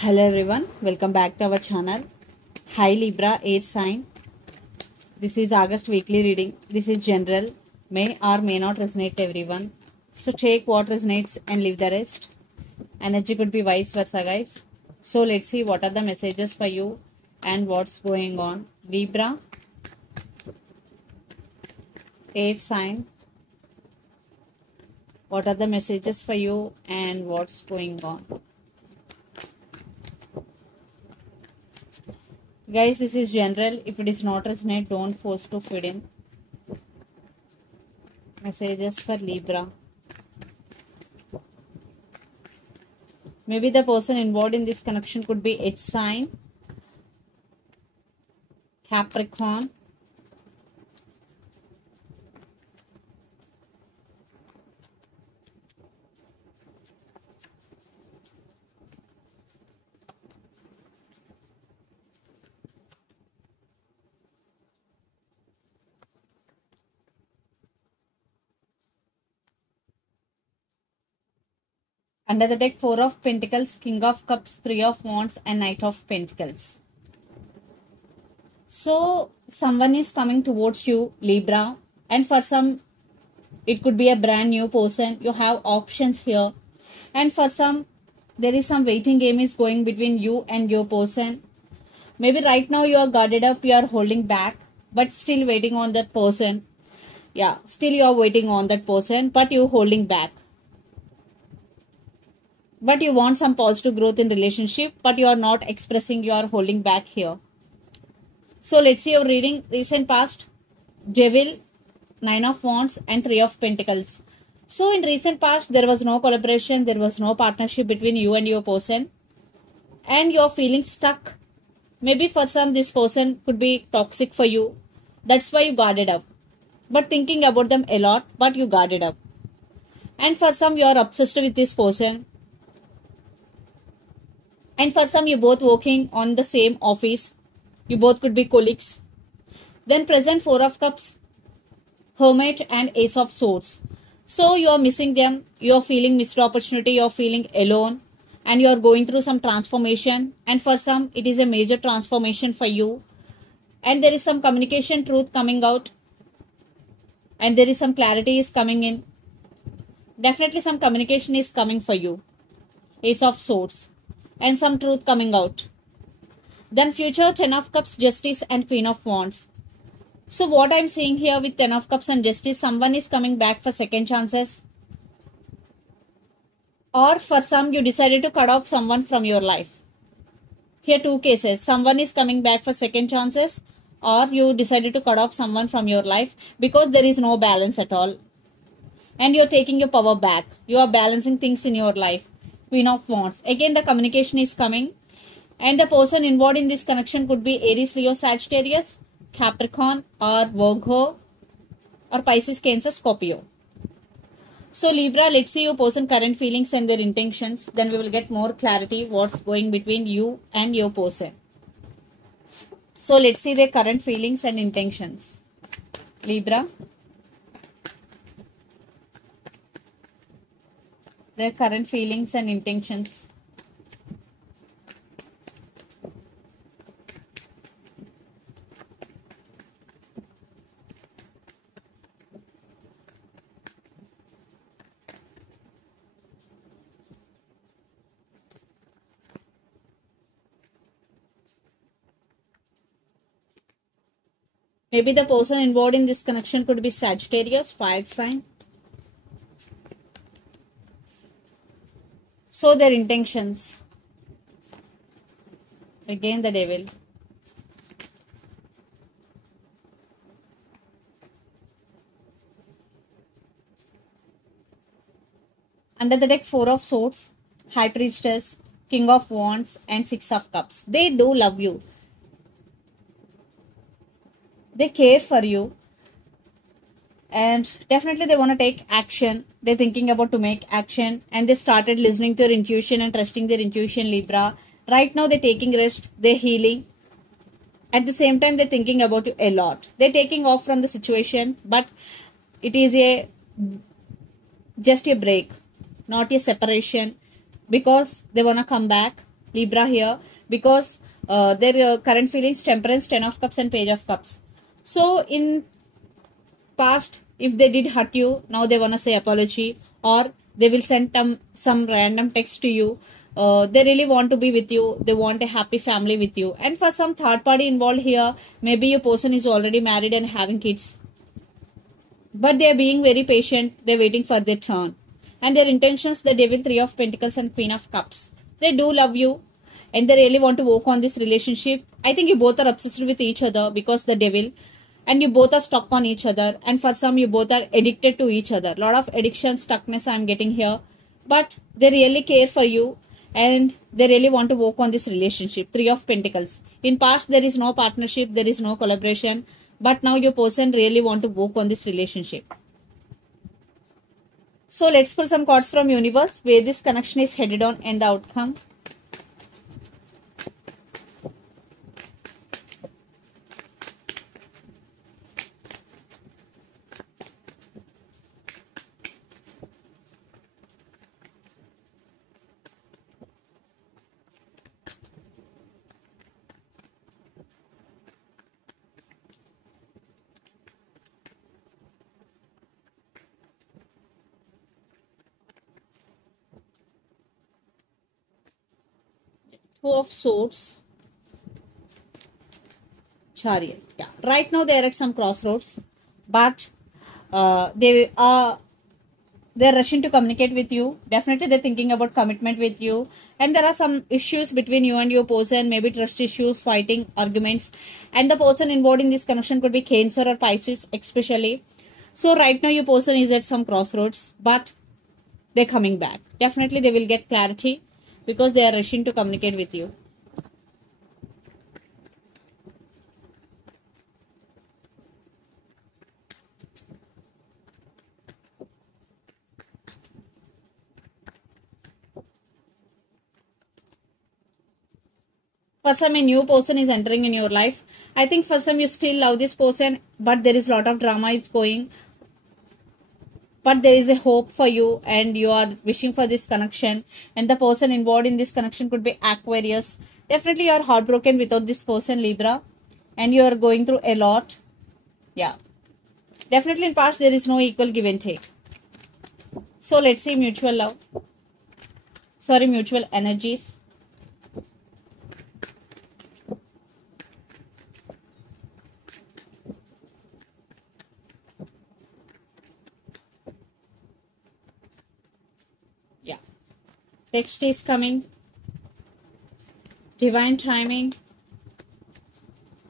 Hello everyone, welcome back to our channel. Hi Libra, air sign. This is August weekly reading. This is general, may or may not resonate to everyone. So take what resonates and leave the rest. Energy could be vice versa, guys. So let's see what are the messages for you and what's going on. Libra, air sign. What are the messages for you and what's going on? Guys, this is general. If it is not resonate, don't force to fit in. Messages for Libra. Maybe the person involved in this connection could be H sign, Capricorn, under the deck 4 of Pentacles, King of Cups, 3 of Wands and Knight of Pentacles. So someone is coming towards you, Libra, and for some it could be a brand new person. You have options here, and for some there is some waiting game is going between you and your person. Maybe right now you are guarded up, you are holding back, but still waiting on that person. Yeah, still you are waiting on that person, but you holding back. But you want some positive growth in relationship, but you are not expressing, you are holding back here. So let's see your reading. Recent past, Devil, 9 of Wands and 3 of Pentacles. So in recent past, there was no collaboration, there was no partnership between you and your person, and you're feeling stuck. Maybe for some, this person could be toxic for you. That's why you guarded up. But thinking about them a lot, but you guarded up. And for some, you are obsessed with this person. And for some, you both working on the same office. You both could be colleagues. Then present 4 of Cups, Hermit and Ace of Swords. So you are missing them. You are feeling missed opportunity. You are feeling alone. And you are going through some transformation. And for some, it is a major transformation for you. And there is some communication truth coming out. And there is some clarity is coming in. Definitely some communication is coming for you. Ace of Swords. And some truth coming out. Then future 10 of Cups, Justice and Queen of Wands. So what I'm seeing here with 10 of Cups and Justice, someone is coming back for second chances. Or for some, you decided to cut off someone from your life. Here two cases. Someone is coming back for second chances, or you decided to cut off someone from your life because there is no balance at all. And you're taking your power back. You are balancing things in your life. Queen of Wands. Again, the communication is coming. And the person involved in this connection could be Aries, Leo, Sagittarius, Capricorn, or Virgo, or Pisces, Cancer, Scorpio. So Libra, let's see your person current feelings and their intentions. Then we will get more clarity what's going between you and your person. So let's see their current feelings and intentions. Libra. Their current feelings and intentions. Maybe the person involved in this connection could be Sagittarius, fire sign. So their intentions. Again the Devil. Under the deck 4 of Swords, High Priestess, King of Wands and 6 of Cups. They do love you. They care for you. And definitely they want to take action. They're thinking about to make action. And they started listening to their intuition and trusting their intuition, Libra. Right now they're taking rest. They're healing. At the same time, they're thinking about you a lot. They're taking off from the situation. But it is just a break. Not a separation. Because they want to come back. Libra here, because their current feelings, Temperance, 10 of Cups and Page of Cups. So in past, if they did hurt you, now they want to say apology, or they will send some random text to you. They really want to be with you. They want a happy family with you. And for some third party involved here, maybe your person is already married and having kids, but they are being very patient. They're waiting for their turn. And their intentions, the Devil, 3 of Pentacles and Queen of Cups. They do love you and they really want to work on this relationship. I think you both are obsessed with each other because the Devil, and you both are stuck on each other. And for some, you both are addicted to each other. Lot of addiction, stuckness I'm getting here. But they really care for you and they really want to work on this relationship. 3 of Pentacles. In past, there is no partnership, there is no collaboration. But now your person really want to work on this relationship. So let's pull some cards from universe where this connection is headed on and the outcome. Two of Swords, Chariot. Yeah, right now they are at some crossroads, but they're rushing to communicate with you. Definitely they're thinking about commitment with you, and there are some issues between you and your person, maybe trust issues, fighting, arguments, and the person involved in this connection could be Cancer or Pisces especially. So right now your person is at some crossroads, but they're coming back. Definitely they will get clarity because they are rushing to communicate with you. For some, a new person is entering in your life. I think for some, you still love this person, but there is a lot of drama is going. But there is a hope for you and you are wishing for this connection. And the person involved in this connection could be Aquarius. Definitely you are heartbroken without this person, Libra. And you are going through a lot. Yeah. Definitely in past there is no equal give and take. So let's see mutual love. Sorry, mutual energies. Yeah. Text is coming. Divine timing.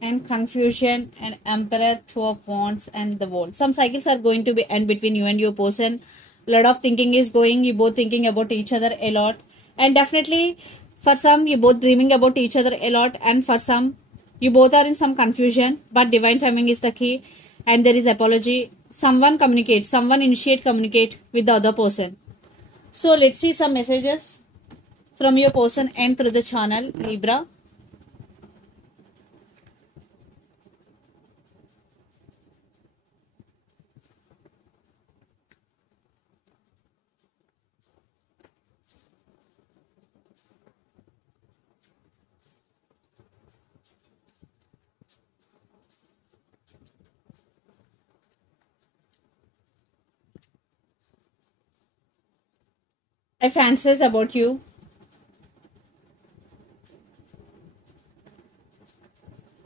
And confusion and Emperor, 2 of Wands and the World. Some cycles are going to be end between you and your person. A lot of thinking is going. You both thinking about each other a lot. And definitely for some you both dreaming about each other a lot. And for some you both are in some confusion. But divine timing is the key. And there is apology. Someone communicate. Someone initiate communicate with the other person. So let's see some messages from your person and through the channel, Libra. I fantasize about you.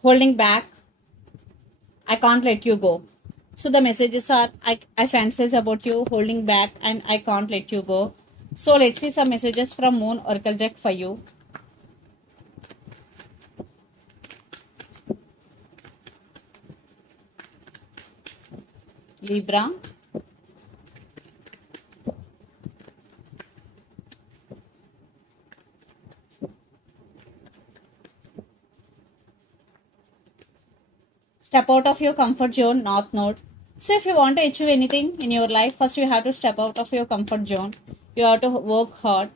Holding back. I can't let you go. So the messages are, I fantasize about you, holding back, and I can't let you go. So let's see some messages from Moon Oracle deck for you. Libra. Step out of your comfort zone, North Node. So if you want to achieve anything in your life, first you have to step out of your comfort zone. You have to work hard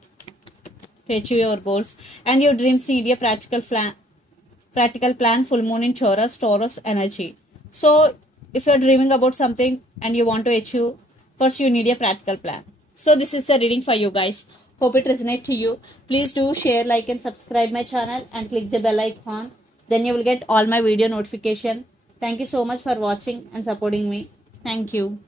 to achieve your goals. And your dreams need a practical plan, full moon in Taurus energy. So if you're dreaming about something and you want to achieve, first you need a practical plan. So this is the reading for you guys. Hope it resonates to you. Please do share, like and subscribe my channel and click the bell icon. Then you will get all my video notification. Thank you so much for watching and supporting me. Thank you.